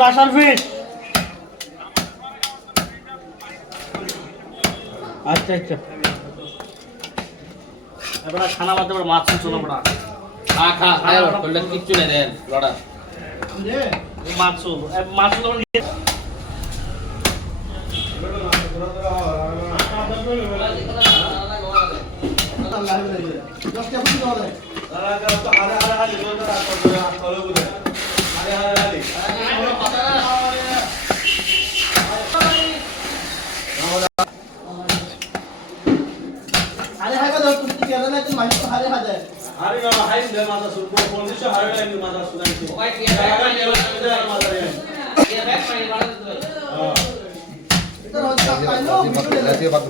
কাঁসার ফিট। আচ্ছা আচ্ছা এবার খানা বাদে মাছ চলো বড়া খা খায় বললে কিচ্ছু নেই দেন লড়া মাছ মাছ Hari nama hai dia masa suku polisi hari ini masa sudah itu. ওই কি ব্যাগ পানি বাড়া দিতে জাতীয় বাদ